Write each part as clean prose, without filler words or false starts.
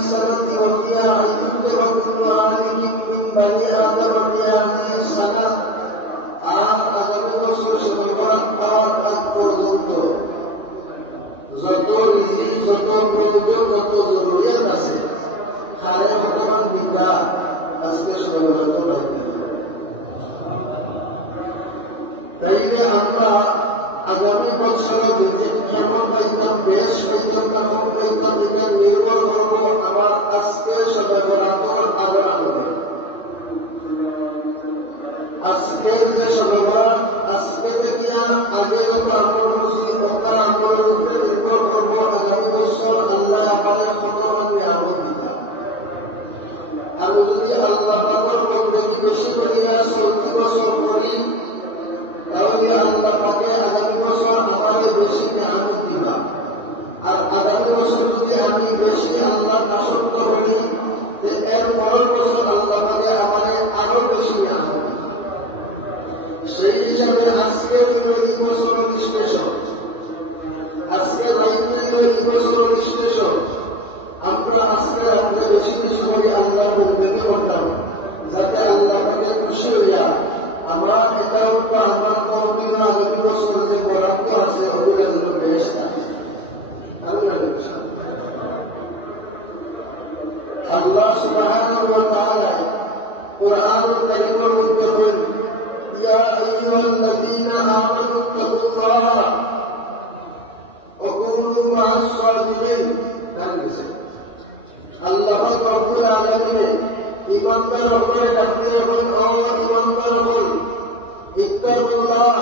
السنة আমি যদি আল্লাহ পাকের বন্দেগী বেশি করিয়া 40 বছর করি, তাহলে আল্লাহ পাকে আগামী বছর আমাকে বেশি নিয়ামত দিবা। আর আগামী বছর যদি আমি বেশি আল্লাহ নাশকত করি, এর পরের বছর আল্লাহ পাকে আমাকে আরো বেশি নিয়ামত দিবা। সেই হিসাবে আজকে 20 বছর বিশ্লেষণ, আজকে 20 বছর বিশ্লেষণ, আমরা আজকে আমরা বেশি বেশি করে আল্লাহ বন্দেগী করতাম, যাতে আল্লাহ পাকে খুশি হইয়া আমরা এটা আমার কর্মীরা আগামী বছর যে বরাদ্দ আছে ওগুলো যেন বেশ থাকে। আল্লাহ সুবহানাহু ওয়া তাআলা কুরআনুল কারীমের মধ্যে বলেন, ইয়া আইয়ুহাল্লাযীনা আমানু তাকুল্লাহ ওয়া কুনু মা'আস সাদিকিন। আল্লাহ রাব্বুল আলামিন ইমানদার হয়ে ডাকতে বলেন, ও ইমানদার হন, ইত্তাকুল্লাহ,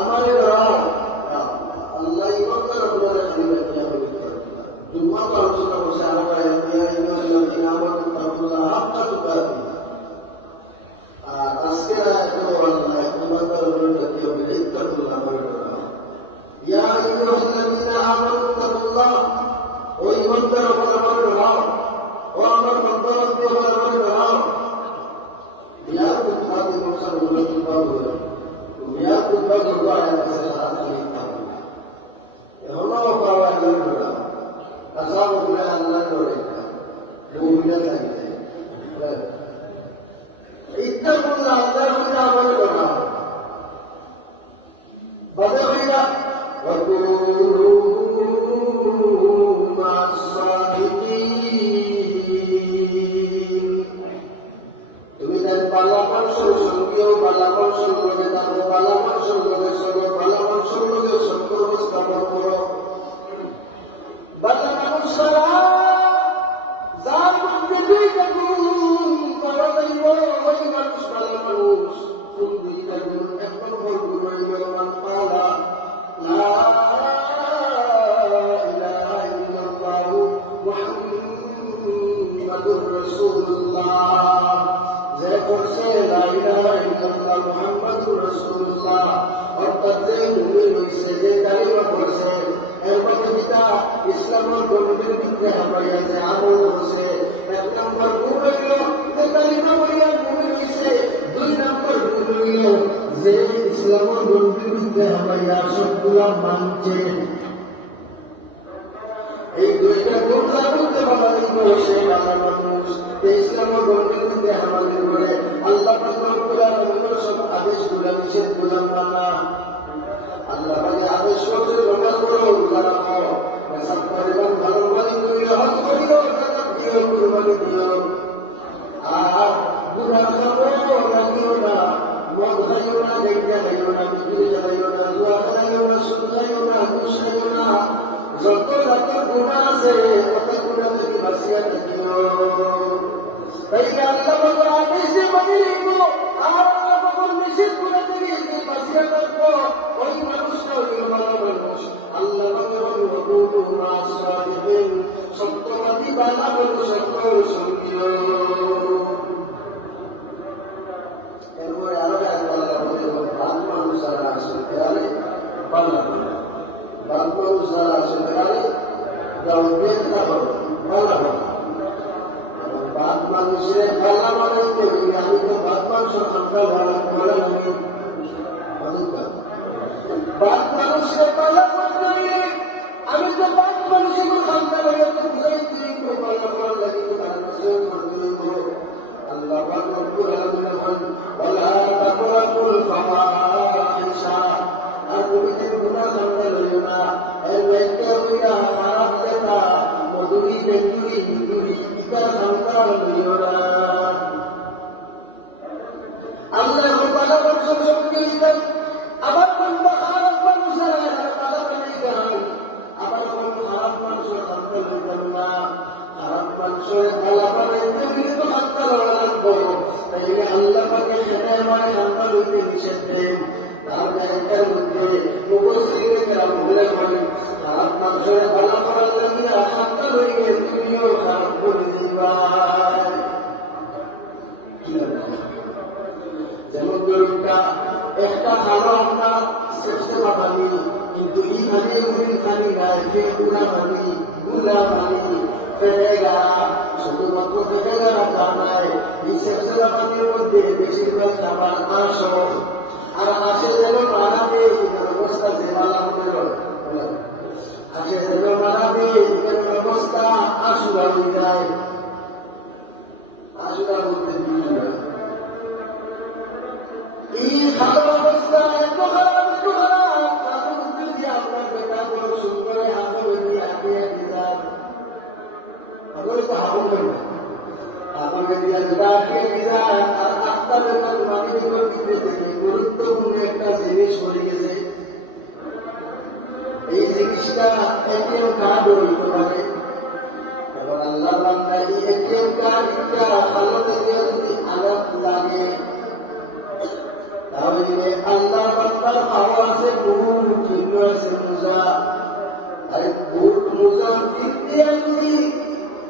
আমারে ডরাও। আল্লাহ ইমানদার হয়ে ডাকতে বলেন, জুম্মা আলোচনা করছে আমরা ইয়া আইয়ুহাল্লাযীনা আমানু তাকুল্লাহ হাক্কা তুকাতিহি। আর আজকে আল্লাহ ইমানদার হয়ে ডাকতে বলেন, ইত্তাকুল্লাহ, আমারে ডরাও। ইয়া আইয়ুহাল্লাযীনা আমানু তাকুল্লাহ, ও ইমানদার হয়ে আমারে ডরাও, ও আমার বান্দা-বান্দী হয়ে আমারে ডরাও। মিয়া কুতবা के मौसम में कुतबा हुआ, मिया कुतबा को दुआ है से साथ लिखा हुआ है। होना पावा अल्लाह डरा, असाब हुआ अल्लाह डरेगा, वो मिया चाहिए। इत्तकुल्लाह, अल्लाह हुआ हमारे डरा। बदे भैया वकुलू मा'अस सादिकीन। পালা মানুষের সঙ্গেও পালা মানুষের লোকে থাকো, পালা মানুষের লোকের সঙ্গে পালা মানুষের লোকের সম্পর্ক স্থাপন করো। পালা মানুষরা যার মধ্যে পাওয়া যাইব ওই মানুষ পালা মানুষ। কোন দিকে থাকুন, এক নম্বর গুণ হইল মান পাওয়া লা ইলাহা ইল্লাল্লাহু মুহাম্মাদুর রাসূলুল্লাহ। যে করছে লা ইলাহা ইল্লাল্লাহ মুহাম্মাদুর রাসূলুল্লাহ, অর্থাৎ যে মুমিন হইছে, যে কালিমা পড়ছে, এর মানে কিটা ইসলামের গণ্ডির ভিতরে হামাইয়া যে আমল করছে। এক নম্বর গুণ হইল যে কালিমা পড়িয়া মুমিন হইছে। 2 নম্বর গুণ হইল যে ইসলামের গণ্ডির ভিতরে হামাইয়া সবগুলা মানছে। এই 2টা গুণ যার মধ্যে বাবা কিন্তু সে বাবা মানুষ। ইসলামের গণ্ডির ভিতরে আমাদের করে আল্লাহ পাক রব্বুল আলামিনের সব আদেশগুলো নিষেধগুলো মানা। আল্লাহ পাক আদেশ করতে রোজা করো, রোজা রাখো, পেশাব পরিমাণ ভালো পানি করিও, হজ করিও, যাকাত দিও, কুরবানি দিও। আর গুনাহ খাবো রাখিও না, মদ খাইও না, দেখতে খাইও না, বিড়ি জ্বালাইও না, জুয়া খেলাইও না, সুদ খাইও না, ঘুষ খাইও না। যত জাতের গুনাহ আছে তত গুনাহ থেকে বাঁচিয়া থাকিও। তাই আল্লাহ পাকের আদেশ মানি নিব, আর আল্লাহ পাকের নিষেধগুলো থেকে বাঁচিয়া থাকবো। ওই মানুষটা হইল ভালো মানুষ। আল্লাহ পাকের ওয়াকুলু মা'আস সাদিকিন, সত্যবাদী বালা বন্ধু, সত্যর সঙ্গী। এরপরে আরো আল্লাহ বলেন, ভালো মানুষ যারা আসলে দেয়ালে বালা বলে, ভালো মানুষ যারা আসলে দেয়ালে দাউদের খাবার বালা বলে। বাদ মানুষের পালা মানে আমি তো বাদ মানুষের সংখ্যা ভাড়া লাগে। বাদ মানুষের পালা করতে আমি তো বাদ মানুষের সংখ্যা ভাড়া বুঝাই দিই পালা করার লাগে। মানুষের আল্লাহ রব্বুল আলামিন বলেন, ওয়ালা তাকরাবুল ফাওয়াহিশা, আর তুমি গুনাহ করতে লইও না। এর ব্যাখ্যা হইয়া খারাপ দেখা, মধুরি, বেকুরি, হিন্দুরি, ইটা সংখ্যা লইও না। আল্লাহ পালা মানুষের সঙ্গে দিতেন, আবার বলবো খারাপ মানুষের পালা বানাইতেন, আবার বলবো খারাপ মানুষের সংখ্যা লইতেন না। খারাপ মানুষের পালা বানাইতে কিন্তু সংখ্যা লড়া লাগবো। তাই আল্লাহ পাকে সেটাই আমার সংখ্যা লইতে নিষেধ দেন। তাহলে এটার মধ্যে মুবস্সিরিনে কেরাম বলে বলেন, খারাপ মানুষের পালা করার জন্য সংখ্যা লইলে তুমিও খারাপ করে দিবা। একটা ভালো আপনার শ্রেষ্ঠ পানি, কিন্তু এই পানি পানি গায়ে গুলা পানি ফেরেগা, শুধুমাত্র ফেরেগা তা নয়, এই শ্রেষ্ঠ পানির মধ্যে বেশিরভাগ খাবার আঁশ, আর আঁশে যেন মারাবে অবস্থা যে মালা আঁশে যেন মারাবে অবস্থা আশুরা হয়ে যায়, আশুরার মধ্যে এই ভালো অবস্থা এত খারাপ তাদের মধ্যে দিয়ে আপনার বেটা বড় সুন্দর হাতে বেরিয়ে আগে দিলাম, তাহলে তো হাবল করবে আপনাকে দিয়ে যেটা আগে দিলাম। আর আত্মার বেটা মাটি দিতে থেকে গুরুত্বপূর্ণ একটা জিনিস হয়ে গেছে, এই জিনিসটা এটিএম কার্ড হইতে পারে। এবং আল্লাহ বান্দা এই এটিএম কার্ডটা ভালো থেকে যদি আলাপ লাগে, তাহলে আল্লাহ বান্দার ভালো আছে বহু ভিন্ন আছে মোজা, আর মোজা দিতে যদি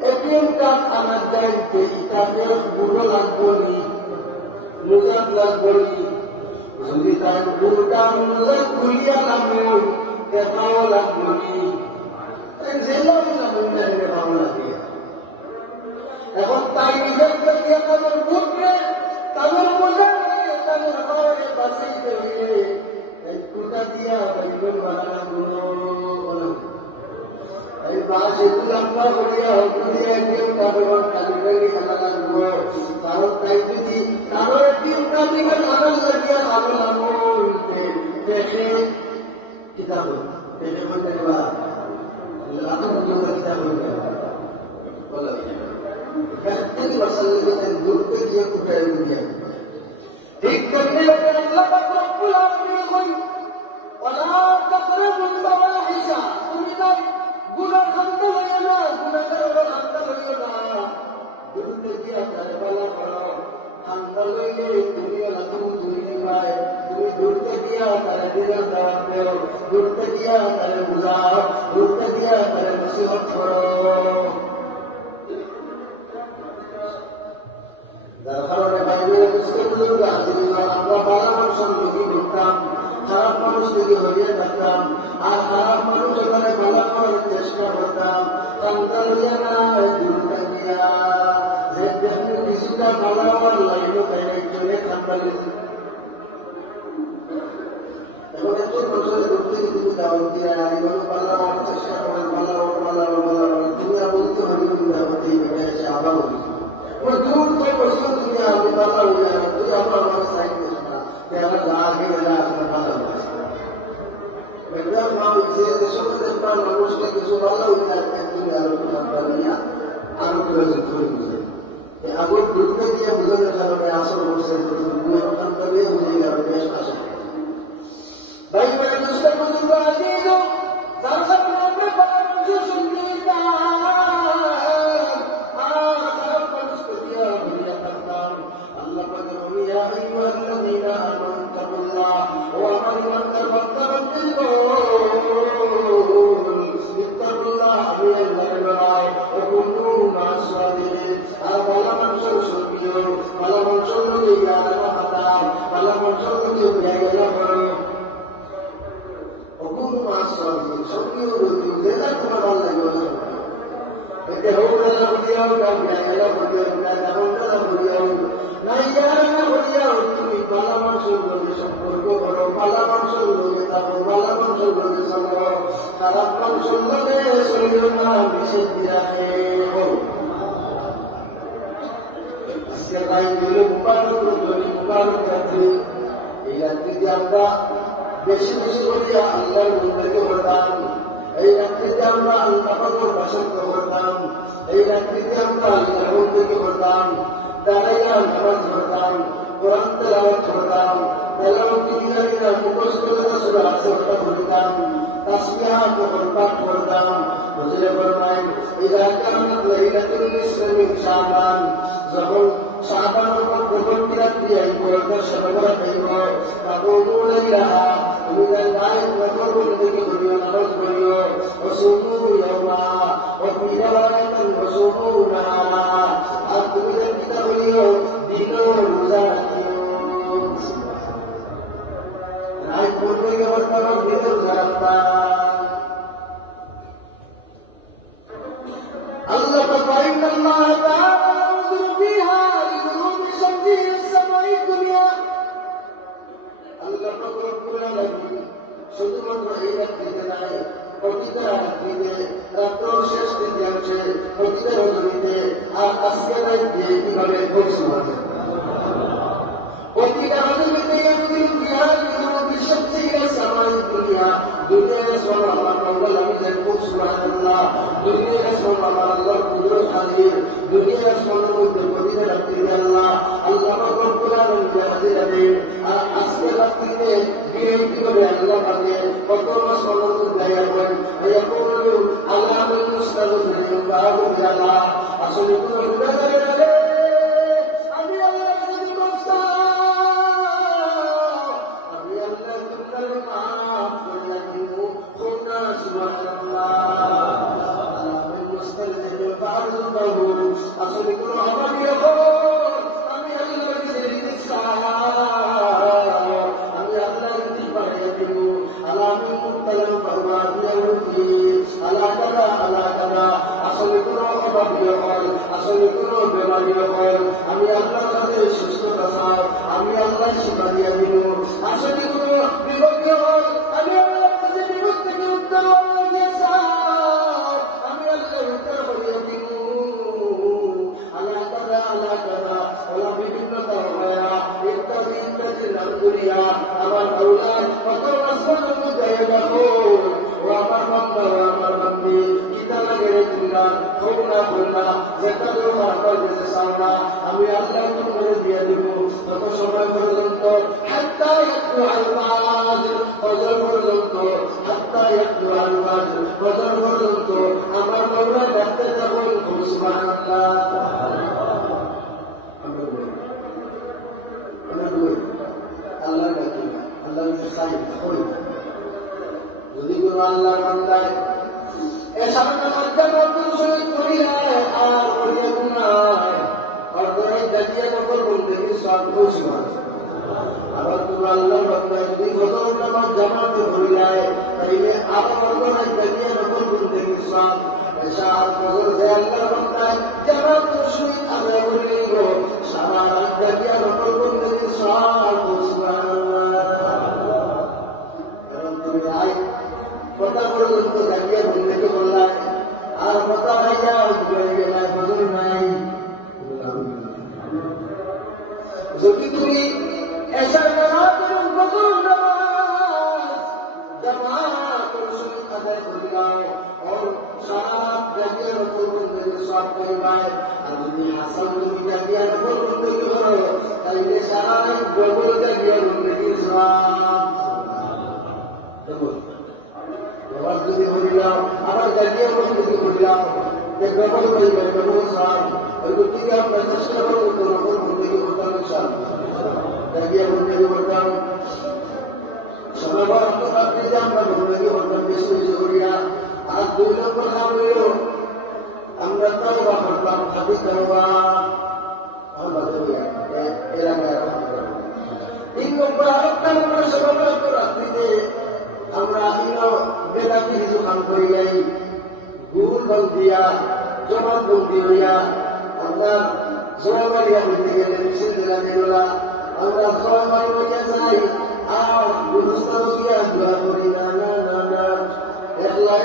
এটিএম কার্ড আনার চাইতে তাকে পুরো লাগবে মোজা লাগবে, যদি তার পুরোটা মোজা খুলিয়া নামে দেখাও লাগবে, জেলাও লাগবে ভালো লাগে। এখন তাই নিজের থেকে তাদের বুঝবে তাদের বোঝা তাদের হাওয়ারে বাঁচাইতে হইলে কুটা দিয়া পরিবার বানানো এই পাশে তুলাম্বা করিয়া হকুরিয়া কেউ তাদের কালিকালি খেলা লাগবো, কারণ তাই যদি কারো একটি কালিকা আনন্দ লাগিয়া ভালো লাগবো দেখে কিতাব দেখে বলতে পারা কিতাব বলো প্রত্যেক বছর গুরুত্ব দিয়ে কুটাই দিয়ে ঠিক করতে লোকের আল্লাহ পাক রব্বুল আলামিন কই ওয়ালা তাকরাবুল ফাওয়াহিশা, তুমি না গুনাহ করতে হইও না, গুনাহ করতে হইও না, গুরুত্ব দিয়া তারে বলা করো, আল্লাহ লইলে তুমি না তুমি পায়, তুমি গুরুত্ব দিয়া তারে দিলের দাওয়াত দেও, গুরুত্ব দিয়া তারে বুঝাও, গুরুত্ব দিয়া তারে নসিহত করো। যার কারণে বাইরে মুসলিমগুলোকে আমরা ভালো মানুষের লোকই করতাম, খারাপ মানুষ থেকে হরিয়ে থাকতাম, আর খারাপ মানুষ ওখানে ভালো করার চেষ্টা করতাম, কান্তা লইয়া না দূরটা দিয়া দেখুন কিছুটা ভালো হওয়ার লাইনও তাই চলে ঠান্ডা লেগে। এখন এত বছরের করতে কিন্তু দাওয়াত দিয়া এবার ভালো হওয়ার চেষ্টা করেন, ভালো তুমি বলতে হরি দাওয়াত এসে আবার বলি দূর থেকে বসে তুমি আমি ভালো হইয়া তুই আমার আমার সাইড না আমার আগে গেলে আপনার ভালো একদম যে দেশের মানুষকে কিছু ভালো হইয়া তুমি আলোচনা করিয়া আরো প্রয়োজন করে দিচ্ছে আবার ঘুরতে গিয়ে বোঝানোর কারণে আসল বসে বুঝে গেল বেশ আসে ভাই ভাই চেষ্টা পর্যন্ত আসিল তার সাথে আমরা পাঁচ শুনতে يا أيها الذين آمنوا اتقوا الله وآمنوا أن تفكروا اتقوا الله وكونوا مع الصالحين. فلا منصر سبيل فلا منصر لله وحده فلا منصر لله وكونوا مع الصالحين. سبيل لله كما الله يقول Porque no una la murió, la murió, la murió, Naiyana beliau ini palawan surga sempurna, kalau palawan surga tahu palawan surga sama, palawan surga surga bisa diraih. Sekarang dulu baru kata, ia tidak besi dia Allah memberi berkat. Ia tidak Allah memberi pasal berkat. Ia tidak Allah memberi berkat. দাঁড়াইয়া নামাজ পড়তাম, কোরআন তেলাওয়াত করতাম, তেলাওয়াত দিনা মুখস্থ করে সূরা আসরটা পড়তাম, তাসবিহ পাঠ করতাম। বুঝলে ফরমায় ইযা কানাত লাইলাতুল নিসফি মিন শাবান, যখন শাবানের প্রথম রাত্রি আইব, শতকরা আইব, তাকুমু লাইলাহা, তুমি গায়ে প্রথম থেকে করিও, নামাজ পড়িও, ওয়াসুমু ইয়াওমা ওয়া ফি রাওয়ায়াতিন ওয়াসুমু নাহারা, আর তুমি দিন রোজা রাখিও। আজকে কিভাবে করছে দুনিয়া আমার মঙ্গল আমি দেখবো সুবহানাল্লাহ দুনিয়া আমার আল্লাহর কুদরত হাজির দুনিয়া মধ্যে মদিনা রাখতে আল্লাহ আল্লাহ রব্বুল আলামিন হাজির আছেন আর আজকে রাত্রিতে বিএনপি করে আল্লাহ পাকে কত মাস মনোযোগ দেয় হয় ইয়াকুলু আল্লাহুল মুস্তাগফির বাবু জালা আসলে কোনো গুনাহগার না আমি আল্লাহ যদি বলতাম আমি আল্লাহ তোমার মাফ করে দিব খুনা সুবহানাল্লাহ আল্লাহুল মুস্তাগফির বাবু জালা আসলে কোনো আমারই আমি আল্লাহ যদি চাই আমি আল্লাহ যদি পারে দিব আলামিন মুতালাম ফরমানিয়াতি আলা কাদা আসলে কোনো অভাবী হয় আসলে কোনো বেমারি হয় আমি আল্লাহর কাছে সুস্থতা চাই আমি আল্লাহ শিফা দিয়ে দিব আসলে কোনো বিপদ হয় আমি আল্লাহর কাছে বিপদ থেকে উদ্ধার হতে চাই আমি আল্লাহ উদ্ধার করে দিব আলা কাদা ওলা বিভিন্ন দরবায়া ইত্যাদি নাম করিয়া আমার আল্লাহ কত আসমানের মধ্যে দেখো ও আমার বান্দা ও আমার বান্দি কিতাবা গেড়ে তুলনা খুলনা যেটা দেবো আমার কাছে চাওনা আমি আল্লাহ করে দিয়ে দিব তত সময় পর্যন্ত হাত্তা একটু আলমাজ ফজর পর্যন্ত হাত্তা একটু আলমাজ ফজর পর্যন্ত আমার মৌলা দেখতে যাবো সুবহানাল্লাহ আল্লাহ ডাকি আল্লাহ চাই যদি কোনো আল্লাহ বান্দায় এ সামনে মধ্যে নতুন শহীদ করিয়া আর করিয়া গুনায় অর্ধরাই জাতীয় নকল বলতে কি সব খুশি হয় আবার তুমি আল্লাহ বান্দায় যদি ফজর নামাজ জামাতে করিয়ায় তাইলে আবার অর্ধরাই জাতীয় নকল বলতে কি সব এসা আর ফজর দেয় আল্লাহ বান্দায় জামাত শহীদ আদায় করিল সারা রাত জাতীয় নকল বলতে কি সব কথা পর্যন্ত জাগিয়া বলতে বললাম আর কথা ভাইয়া ফজর নাই যদি তুমি এসা জামাত এবং ফজর নামাজ জামাত আদায় করিলাম और सात জাতীয় নকল বলতে সব পরিবার আর যদি হাসান তুমি জাতীয় নকল বলতে করো তাইলে সারা ডবল জাতীয় বলতে যদি করিলাম আবার জাতীয় বলতে করিলাম যে ডবল পরিবার ডবল সার ওই থেকে আমরা চেষ্টা করবো নকল বলতে করতাম জাতীয় বলতে করতাম সবার আপনি যে আমরা বলতে করতাম বেশি বেশি করিয়া আর 2 নম্বর নাম হইল আমরা তাওবা করতাম খাদি তাওবা এলাকায় 3 নম্বর আরেকটা আমরা সবার রাত্রিতে আমরা বেলাকে কিছু খান করে যাই গুল বল দিয়া জমান বল দিয়া আমরা সোয়াবাড়িয়া বলতে গেলে মিছিল দিলাম আমরা সোয়াবাড়ি হইয়া যাই আর গুরুস্থান দিয়া দোয়া করি না না না না একলা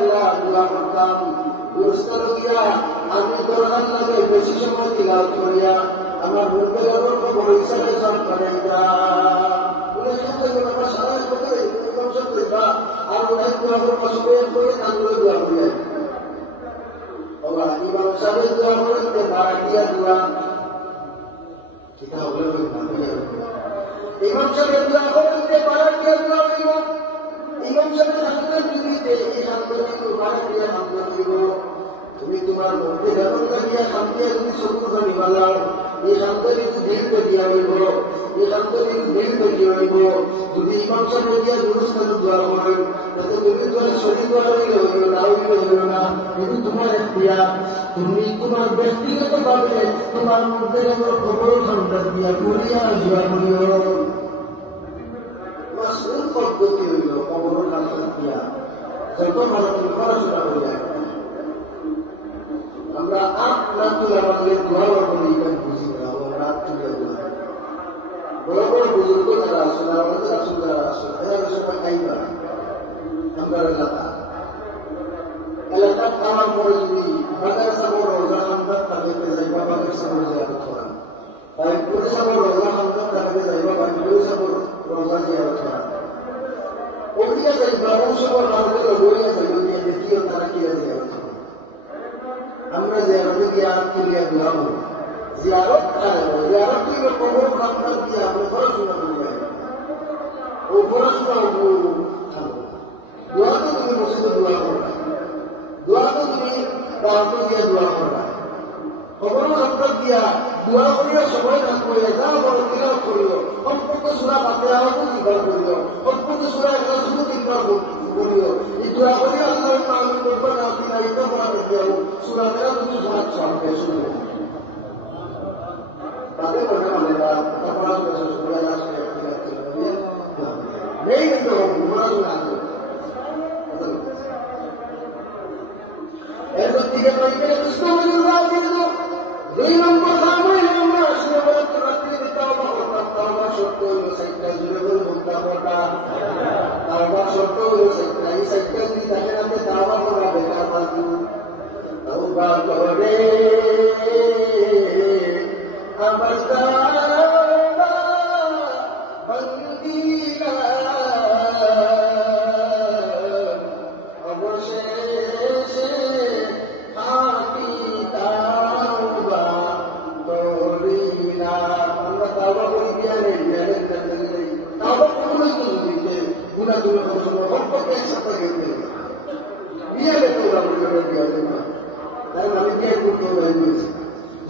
দোয়া করতাম গুরুস্থান দিয়া আমি দোকান লাগে বেশি সময় তিলাওয়াত করিয়া আমার বলতে বড় হিসাবে সব বানাইতা সারা আর অনেক দোয়া করে তাঙ্গুলো দোয়া করি ইমাম সাহেব দোয়া করতে বারাকিয়া দোয়া সেটা হলে ইমাম সাহেব দোয়া করতে বারাকিয়া দোয়া ইমাম সাহেবের হাতে দিতে এই আন্দোলন বারাকিয়া আন্দোলন দিব তুমি তোমার মধ্যে যেমন কাটিয়া শান্তি তুমি শত্রুতা নিবালাও এই শান্তরি দিল দিয়া হইব এই শান্তরি দিল দিয়া হইব যদি ইমাম সাহেব দিয়া গুরুস্থান দোয়া করেন তাতে তুমি তোমার শরীর দোয়া হইলে হইল না হইলে হইল না কিন্তু তোমার দিয়া তুমি তোমার ব্যক্তিগত ভাবে তোমার মধ্যে যেমন খবর সন্তান দিয়া করিয়া দোয়া করিও মাসুল পদ্ধতি হইল খবর সন্তান দিয়া যত ভালো তুমি পড়াশোনা করিয়া আমরা রাত তুলে আমাদের দোয়া করি বুঝি না রাত তুলে বড় বড় বুজুর্গ যারা আসুন আমাদের আসুন যারা আসুন এরা সবাই খাইবা আমরা এলাকা খাওয়ার পরে যদি মাদ্রাসা বড় যারা আমরা তাদেরকে যাই বাবু সবার আমাদের বইয়া যাবে দেখিও তারা কি আমরা জিয়ারতে গিয়ে আর তুলিয়া দিলাম জিয়ারত জিয়ারত তুই কবর খামদার দিয়ে আমরা পড়াশোনা করি ও পড়াশোনা দোয়া তো তুমি মসজিদে দোয়া করবা দোয়া তো তুমি বাড়তে গিয়ে দোয়া করবা খবর খামদার দিয়া দোয়া করিয়া সবাই থাকবো যা বড় দিলাও করিও অন্তত সুরা পাতে আওয়াজও জিজ্ঞাসা করিও অন্তত সুরা একটা শুধু জিজ্ঞাসা করিও এই দোয়া করিয়া আল্লাহ তাআলা করবা না দিনা এটা বলা করতে হবে সুরা মেরা তুমি শোনাচ্ছ আমাকে শুনবো তাদের কথা মানে তারপর সুরা আসলে নেই কিন্তু পড়াশোনা আছে এরপর থেকে পাইকারি মুসলিমরা কিন্তু 2 নম্বর কামে আমরা আসলে বলতে রাখতে তাওবা করতাম তাওবা সত্য হলো সাইডটা জুড়ে বলবো তাওবা সত্য হলো সাইডটা এই সাইডটা যদি থাকে না তাওবা করা বেকার বাকি তাওবা করে আমার তাওবা বন্দিগা অবশেষে আকি তাওবা করিনা আমরা তাওবা করি দিয়া নেই তাওবা করলে তো দিতে গুনাহ গুলো হককে সাথে গেছে ইয়া লে তোরা বলে দিয়া না তাই আমি কি করতে হইছে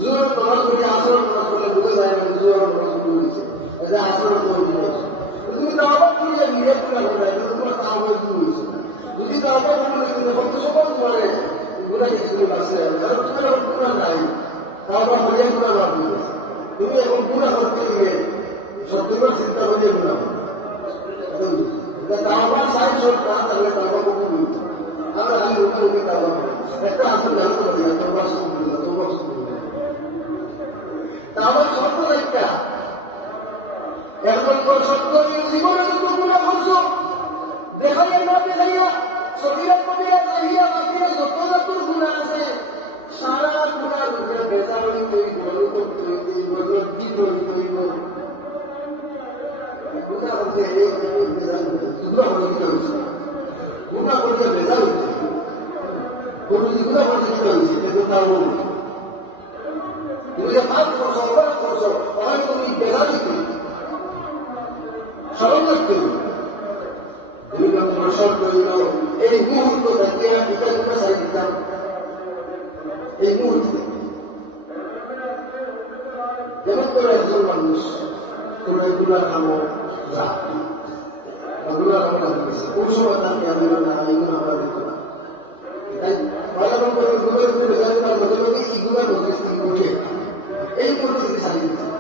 জোর তোমার করে আসর করে বুঝে যায় না জোর করে এটা আসর করে তুমি তাওবা করিয়া নিয়ে করে তোমার তাওবা হইছে যদি তাওবা করলে কিন্তু হক সব করে গুনাহ কিছু আছে আর তোমার গুনাহ নাই তাওবা হয়ে গুনাহ হবে তুমি এখন গুনাহ করতে গিয়ে সত্যিকার চিন্তা করে গুনাহ এটা তাওবা সাই সব না তাহলে তাওবা কবুল হবে আমরা আমি ওকে তাওবা করি একটা আসল জানতে পারি তাওবা তাওবা শর্ত একটা এখন কোন শর্ত জীবনে তো গুনাহ করছো দেখাইয়া না দেখাইয়া সবিরা কবিরা দেখাইয়া বাকিরা যত গুনাহ আছে সারা গুনাহ রূপে বেজারি তৈরি করো তৈরি করো কি তৈরি করো গুনাহ হচ্ছে এই বেজারি গুনাহ হচ্ছে গুনাহ করতে বেজারি কোন গুনাহ করতে হচ্ছে এটা তাও তুমি যে পাপ করছো অপরাধ করছো তখন তুমি বেজারি স্মরণ রাখতে এই মুহূর্ত দেখিয়া টিকা টিকা সাই দিতাম এই মুহূর্তে যেমন করে একজন মানুষ তোমরা এগুলা খাবো যা এগুলা খাবো কোন সময় তাকে আমি না এগুলো আমরা দেখতে না তাই ভালো করে এগুলো এইগুলা বলতে এই মুহূর্তে যদি সারিয়ে দিতাম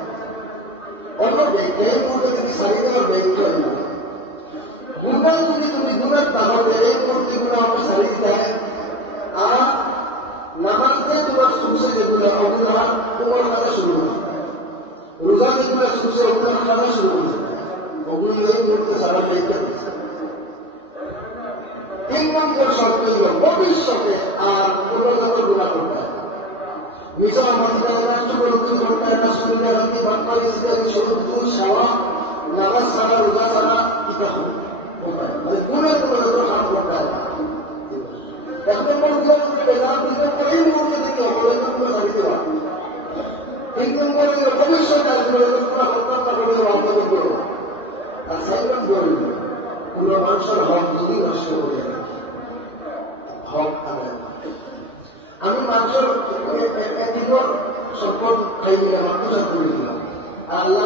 অন্য এই মুহূর্তে যদি সারিয়ে দেওয়ার ব্যক্তি হয় না গুনাহ যদি তুমি গুনাহ তাহলে এই করতে গুনাহ আমরা সারিয়ে দেয় আর নামাজে তোমার সুসে যেগুলো অগুনাহ তোমার কাছে শুরু হয় রোজা যেগুলো সুসে অগুনাহ কাছে শুরু হয়েছে ওগুলো এই মুহূর্তে সারা পেয়ে 3 নম্বর শর্ত হল ভবিষ্যতে আর কোনো গুনাহ করতে হয় মিশা আমাদের রাষ্ট্রপতি সরকার রাষ্ট্রপতি রাখি বাংলা ইসলামী সরকার সেবা নামাজ ছাড়া রোজা ছাড়া কিতাব মানে গুণের কোনো কাম করতে হয় এখন মনে বেজার বুঝতে পারি মুহূর্তে দিতে হবে দাঁড়িয়ে দেওয়া 3 নম্বরে ভবিষ্যতে আসবে পুরা হত্যা করে অন্তত করবো আর 4 নম্বর পুরো মানুষের হক যদি নষ্ট করে হক আদায় আমি মানুষের একদিন সম্পদ খাইয়ে মানুষ করেছিলাম আর আল্লাহ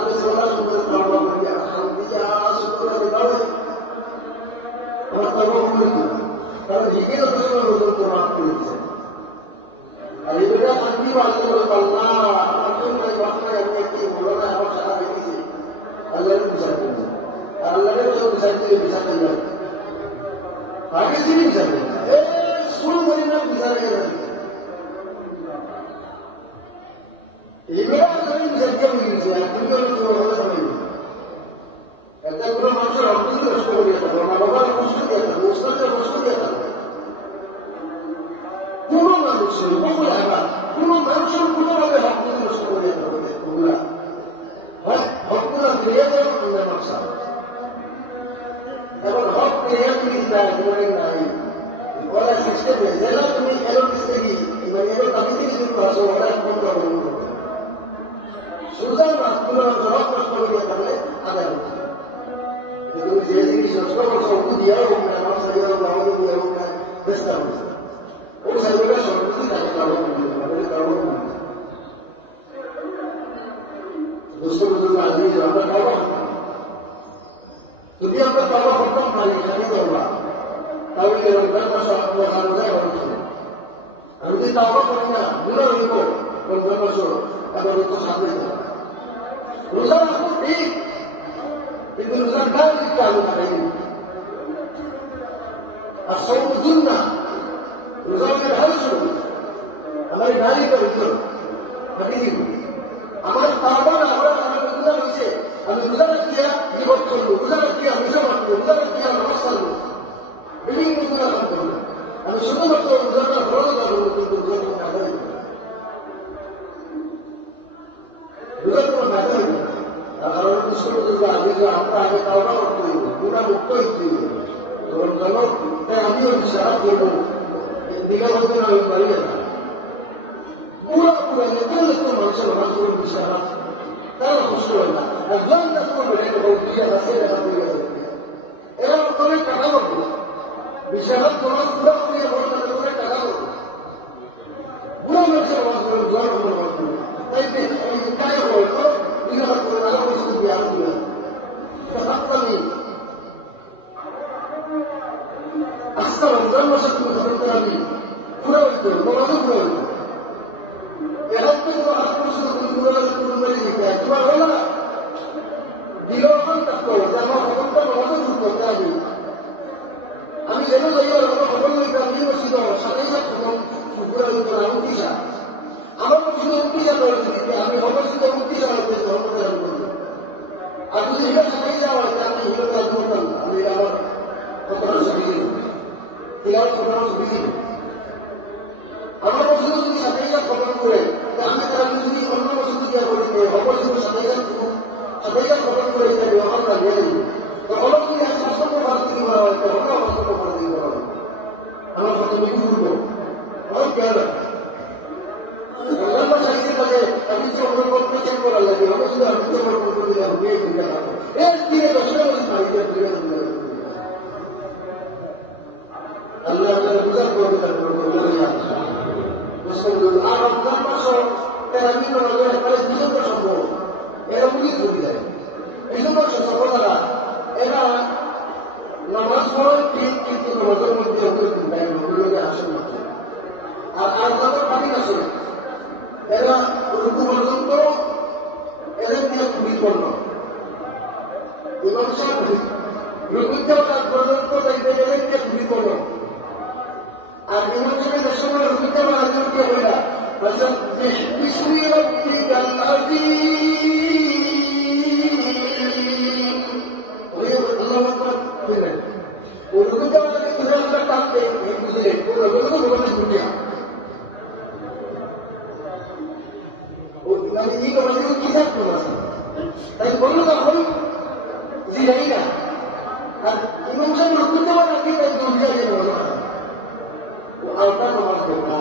সুন্দর খাওয়া করিয়া শান্তি আমার তর্ক করেছিলাম কারণ জিজ্ঞেস পর্যন্ত মাফ করেছে আর এটা শান্তি আল্লাহ আমি একটি বলো না আমার সারা দেখেছি আল্লাহ বিচার করেছে আর আল্লাহের বিচার দিয়ে বিচার করে আগে তিনি বিচার করেছে স্কুল পরিমাণ বিচার গেছে এইগুলো আমি বিচারকে বুঝেছি এখন একটা কোনো মানুষের অর্থনীতি নষ্ট করিয়ে থাকবে মা বাবার কষ্ট দিয়ে থাকবে ওস্তাদের কষ্ট দিয়ে থাকবে কোনো মানুষের কোনোভাবে হকগুলো নষ্ট করিয়ে থাকবে ওগুলা হকগুলো ফিরিয়ে দেওয়া অন্য মানুষ এবং হক ফিরিয়ে como Saudía o una más allá de la hora de una de esta vez. Vamos a ver eso, no se está claro, nosotros nos la vida, la trabajo. Dunia का तावा खत्म नहीं नहीं होगा तावे के रंग का सा लगाना है और अभी तावा करना बुरा नहीं को रंग का सो अगर तो सामने है रोजा को ठीक लेकिन रोजा का चालू करेंगे असौम दुन्ना रोजा में हर शुरू हमारी नारी का विचार कभी हमारे तावा हमारा रोजा नीचे আমি রোজা রাখিয়া জীবন চলবো রোজা রাখিয়া রোজা রাখবো রোজা রাখিয়া নামাজ সারবো বিভিন্ন রোজা রাখবো আমি শুধুমাত্র রোজাটা ফরজ করবো কিন্তু রোজা কোনো ফায়দা নেই রোজা কোনো ফায়দা নেই কারণ মুসলিমদের আগে যে আমরা আগে তাওবা করতে হইব গুনাহ মুক্ত হইতে হইব তখন চলো তাই আমিও বিশ্বাস করবো দিঘা হতে আমি পারি না পুরা পুরা নেতৃত্ব মানুষের নামাজ করবো বিশ্বাস তারা কষ্ট হয় না একজন করবে এরা অনেক টাকা করবো বিশাল তোমার পুরো করিয়ে বড় করে টাকা করবো পুরো মানুষের আওয়াজ করে জল আওয়াজ করবে তাই কায় বলতো বিঘা করে আরো কিছু দিয়ে আরো দিলাম সাতটা নেই আজকে রমজান মাসে তুমি ধরতে আমি পুরো হইতো তোমাকে পুরো হইতো এখন তো আর কিছু তুমি পুরো করে দিতে তোমার হলো না দিলমান থাকতো যে আমার খবরটা আমাদের দূর করতে হবে আমি যেন যাই আমার খবর লইতে আমি বসি তো সাথে সাথে পুরা লইতে আমি দিশা আমার শুধু উন্তিশা করে দিতে আমি খবর শুধু উন্তিশা করতে ধর্ম প্রচার করি আর যদি এটা সাথে যাওয়া হয় আমি হিলো কাজ করতাম আমি আমার খবর শিখি তিলাওয়াত খবর শিখি আমার শুধু যদি সাথে খবর করে আমি তারা যদি অন্য বস্তু দিয়ে করি খবর শুধু সাথে Saya orang boleh jadi orang lain. Kalau dia satu orang di luar, orang satu orang di luar. Kalau satu minggu dulu, orang kaya. Kalau macam ini pakai, tapi orang macam orang lagi, orang sudah orang dia dia dia. Dia tu sudah orang dia. Allah Taala bukan orang Muslim Arab tak masuk. Kami orang pada dia bersama. এরা মুড়ি করে দেয় এই জন্য সর্বদারা এরা নামাজ পড়ে ঠিক কিন্তু নামাজের মধ্যে ওগুলোকে আসেন না আর তাদের পানি আছে এরা রুকু পর্যন্ত এদের দিয়ে খুবই পণ্য এবং সব রুকুতেও তার পর্যন্ত দেখবে এদের দিয়ে খুবই পণ্য আর এবং সেখানে সময় রুকুতে আমার আজকে কে বলে বিষ্ণু তাই বললো তখন জিরাই না আর ইমাম সাহেব রকুতে রাখি তাই দুর্গা যে বলো আমরা নামাজ পড়ব না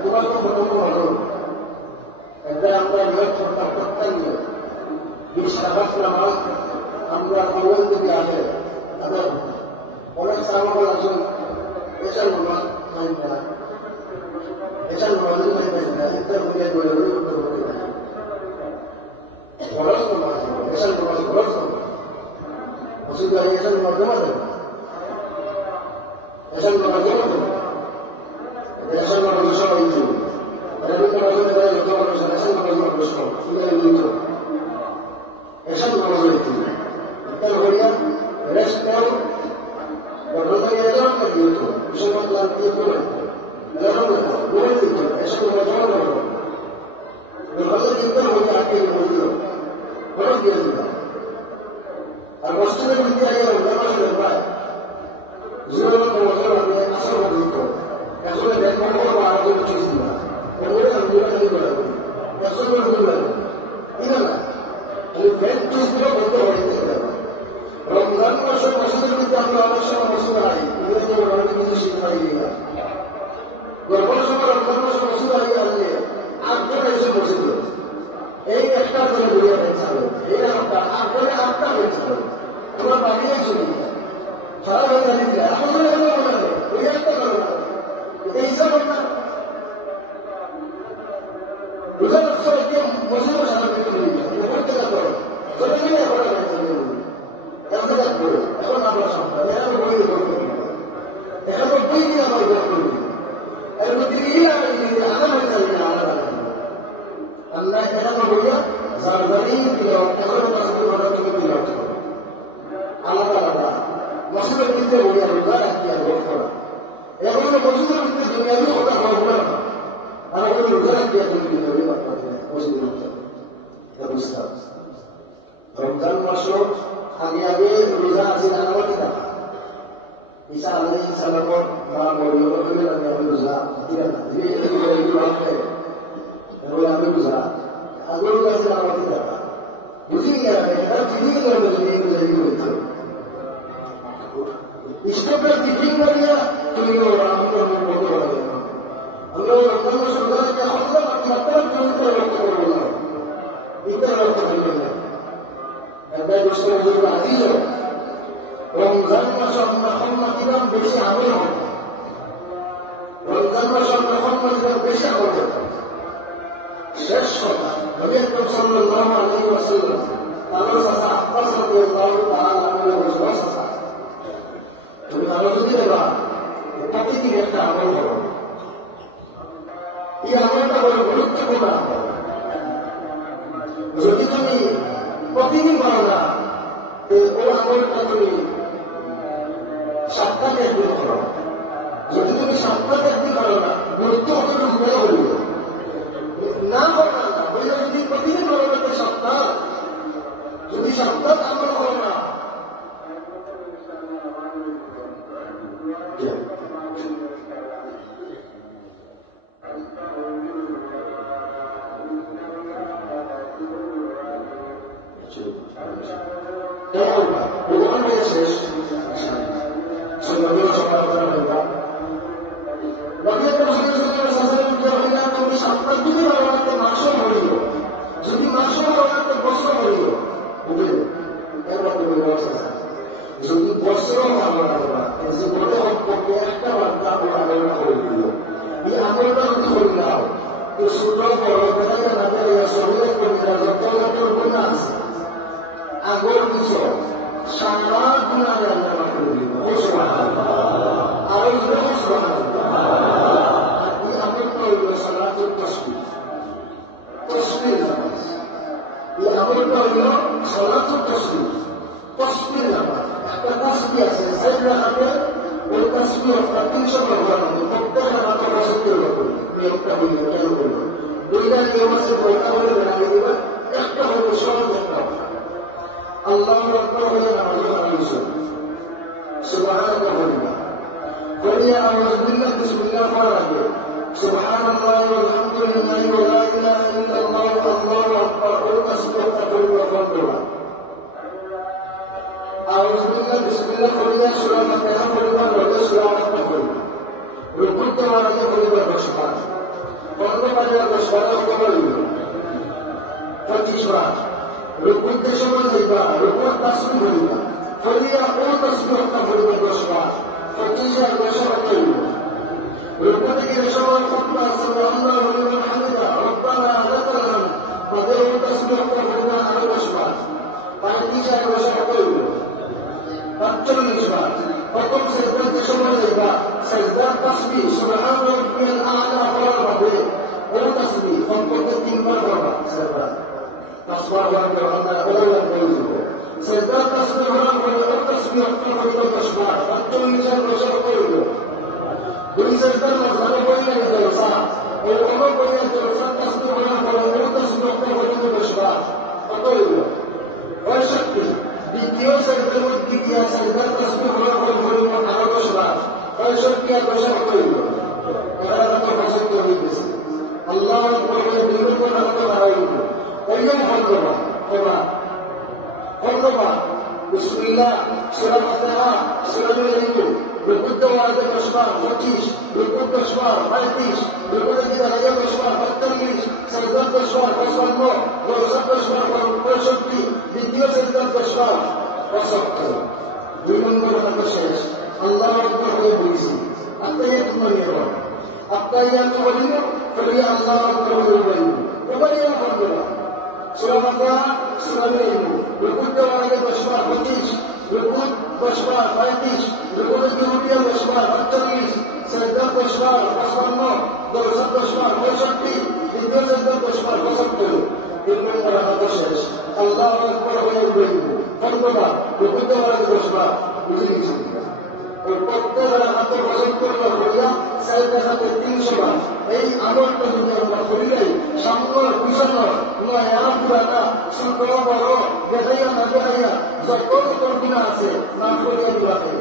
তোমার তো প্রথম বলো এটা আমরা নিয়োগ সরকার করতেই বিশ্বাস নামাজ আমরা আওয়াজ থেকে আসে এবং অনেক সাহাবা আছেন এসব নামাজ হয় না এসব নামাজ হয় না এটা হয়ে গেল খরচ নামাজ এসব নামাজ খরচ মসজিদ আলী এসব নামাজ জমা দেবে এসব নামাজ জমা দেবে এসব নামাজ সবাই দিবে এরকম নামাজ দেবে যত মানুষ এসব নামাজ প্রশ্ন সুবিধা দিত এসব নামাজ দিবে এটা হইয়া রেস্ট করো বড় এলাম না দিত মুসলমান লাভ দিয়ে করে এলাম না বলে দিত এসব নামাজ জমা দেবে আমাদের চিন্তা হয়ে আটকে বলল বড় দিয়ে দিল আর মসজিদের মধ্যে আগে নামাজ প্রায় জীবন মজা হবে আসল দিত আসলে দেখবেন আরো কিছু ছিল ওগুলো আমরা খালি করে আসল বলতে পারি না আমি ব্যাংক টুসগুলো বন্ধ হয়ে যেতে রমজান মাসের মসজিদের মধ্যে আমরা অনেক সময় মসজিদে হারি এগুলো তো অনেক কিছু শিখতে পারি না গল্পের সময় রমজান মাসের মসজিদে হারিয়ে আসলে আটজন এসে মসজিদ এই একটা করে ঘুরিয়ে দেখতে হবে এই একটা আটজনে একটা হয়েছে তোমার বানিয়ে চলে সারা হয়ে যাচ্ছে এখন মনে হবে ওই একটা করো না এই হিসাব না বুঝে পারছো কেউ মজুর সারা পেতে করতে করো চলে গেলে এখন করো এখন আমরা সন্তান এখন বই করবো এখন তো বই নিয়ে আমার ঘর করবো এর মধ্যে আলাদা হয়ে যাবে না আলাদা আল্লাহ কেন বললো সারদারি দিল এখন ঘটনা থেকে দিল আলাদা আলাদা মসুদের মধ্যে বলি আল্লাহ রাখি আর ভোট করা এখন মসুদের মধ্যে দুনিয়াবি কথা হওয়া না আর ওই রোজা রাখি আর বলি দিতে হবে মসুদের মধ্যে বুঝতাম রমজান মাসও আগে আগে রোজা আছে না আমার কিতাব ঈসা আলাইহিস সালামের মা বলল আমি রোজা দিই না আমি রোজা আগের কাছে আমার কিতাব বুঝি গেল এটা চিনি গেল এই বুঝাই হয়েছে ইষ্টপ্রায় চিঠি করিয়া তুমি আমরা বলতে পারবে না আমরা রমজান মাসে রোজা রাখতে আমরা আপনার জমিতে রক্ত করবো না ইতার রক্ত করবে না একবার বসে আজিজ রমজান মাসে আমরা ক্ষমা দিলাম বেশি আমল হবে রমজান মাসে আমরা ক্ষমা দিলাম বেশি আমল হবে শেষ কথা নবী আকরাম সাল্লাল্লাহু আলাইহি ওয়াসাল্লাম তার সাথে আব্বাস রাদিয়াল্লাহু তাআলা আনহু বলেছেন সাথে তুমি আরো যদি দেবা প্রতিদিন একটা আমল করো এই আমলটা বড় গুরুত্বপূর্ণ আমল যদি তুমি প্রতিদিন করো না ওই আমলটা তুমি সপ্তাহে একদিন করো যদি তুমি সপ্তাহে একদিন করো না গুরুত্ব অতটুকু বেড়ে বলবে না করো না ওই যদি প্রতিদিন করো না তো সপ্তাহ যদি সপ্তাহ আমল করো না যদি মাসও বছর হইল যদি বছর জীবনে অন্তত একটা বার্তা আলোচনা করে দিল এই আমলটা যদি হল না সুন্দর শরীরের কবিতা যত যত গুণা আছে আগর কিছু সারা গুণা আলোচনা করে দিল আরো এই আমলটা হইল সালাতুল তাসবিহ তসবিহ নামাজ এই আমলটা হইল সালাতুল তাসবিহ তসবিহ নামাজ একটা তাসবিহ আছে সাইড রাখাতে ওই তাসবিহ আপনার 300 বার বানানো প্রত্যেক রাতে 70 বার করবে এই একটা হইল কেন করলো দুইটা নিয়ম আছে ওইটা হলে বানিয়ে দেবে একটা হইল সহজ একটা আল্লাহ আকবার হইলে নামাজ বানাইছে সুবহানাল্লাহ বলিবা বলিয়া আউযু বিল্লাহি বিসমিল্লাহ পড়া লাগবে সুবহানাল্লাহ ওয়ালহামদুলিল্লাহ ওয়া লা ইলাহা ইল্লাল্লাহ আল্লাহু আকবার ওই তাসবিহটা করবে বন্ধুরা আউযু বিল্লাহি বিসমিল্লাহ পড়িয়া সূরা ফাতিহা পড়িবা নলে সূরা ফাতিহা পড়িবা রুকুতে মারাতে পড়িবা 10 বার বন্ধ পাড়িয়া 10 বার পড়িবা 25 বার রুকুতে সময় যাইবা রুকুর তাসবিহ পড়িবা পড়িয়া ওই তাসবিহটা পড়িবা 10 বার 25 বার 10 বার পড়িবা রুকুতে গিয়ে সময় পড়বা সুবহানাল্লাহ ওয়া বিহামদিহি রব্বানা লাকাল হামদ পড়ে ওই তাসবিহটা পড়িবা আরো 10 বার 35 বার 10 বার পড়িবা 45 বার প্রথম সেজদাতে সময় যাইবা সেজদার তাসবিহ সুবহান রাব্বিয়াল আ'লা পড়ার বাদে ওই তাসবিহ কমপক্ষে 3 বার পড়বা সেজদা 10 বার পড়বা ওলা বলবো সেজদার তাসবিহ হওয়ার পরে ওই তাসবিহ পড়বা 10 বার 45 বার 10 বার পড়বা দুই সেজদার মাঝখানে পড়লে জলসা ওই ওমর পড়লে জলসা তাসবিহ হওয়ার পরে ওই তাসবিহ পড়বা 10 বার কত হইল 65 দ্বিতীয় সেজদার মধ্যে গিয়া সেজদার তাসবিহ হওয়ার পরে পড়বা আরো 10 বার 65 আর 10 বার হইল এরা তো পছন্দ হয়ে গেছে আল্লাহ আকবার বলে নির্ভর করে আমরা দাঁড়াইব ওইরকম হলবা তোমরা হলবা বিসমিল্লাহ সূরা ফাতিহা সূরা ইব্রাহিম রুকুত ওয়াজে 10 বার 25 রুকুত 10 বার 35 রুকুতে গিয়ে 10 বার 45 সেজদা দশবার 55, দশার দশবার 65, দ্বিতীয় সেজদার দশবার 75। 2 নম্বর রাখা শেষ। আল্লাহ আকবার হয়ে বলেছি আত্মাইয়াত নিয়ে বল, আত্মাইয়াত বলিল বলি আল্লাহ আকবার হয়ে বলিল এবারে বন্ধুরা সূরা বাকারা সূরা ইলম রুকুর দেওয়ার আগে 10বার 25, রুকুর 10বার 35, রুকুর দুটিয়া 10বার 48, সেজদা 10বার 55, দশার 10বার 65, দ্বিতীয় সেজদা 10বার 75। 3 নম্বর রাখা শেষ। আল্লাহ আকবার হয়ে বলিল বন্ধুরা রুকুর দেওয়ার আগে 10বার বুঝে নিয়েছি। প্রত্যেকটা হাতে বসত করলে হইয়া সাইডে হাতে 300 বার। এই আমলটা যদি আমরা করিলেই সামনের পিছনে নয়া পুরানা ছোট বড় দেখাইয়া না দেখাইয়া যত কঠিনা আছে না করিয়া দিবাকে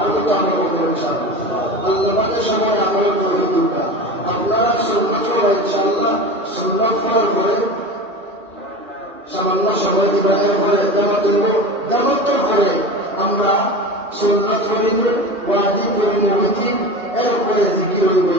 আল্লাহ তো আমরা আল্লাহকে সময় আমলের তৌফিকটা আপনারা সুন্নাত পড়া ইনশাআল্লাহ সুন্নাত পড়ার পরে সামান্য সময় দিবেন, এরপরে জামাতের পরে আমরা সুন্নাত পড়িলে ওয়াজিব পড়িলে উচিত, এরপরে জিকির হইবে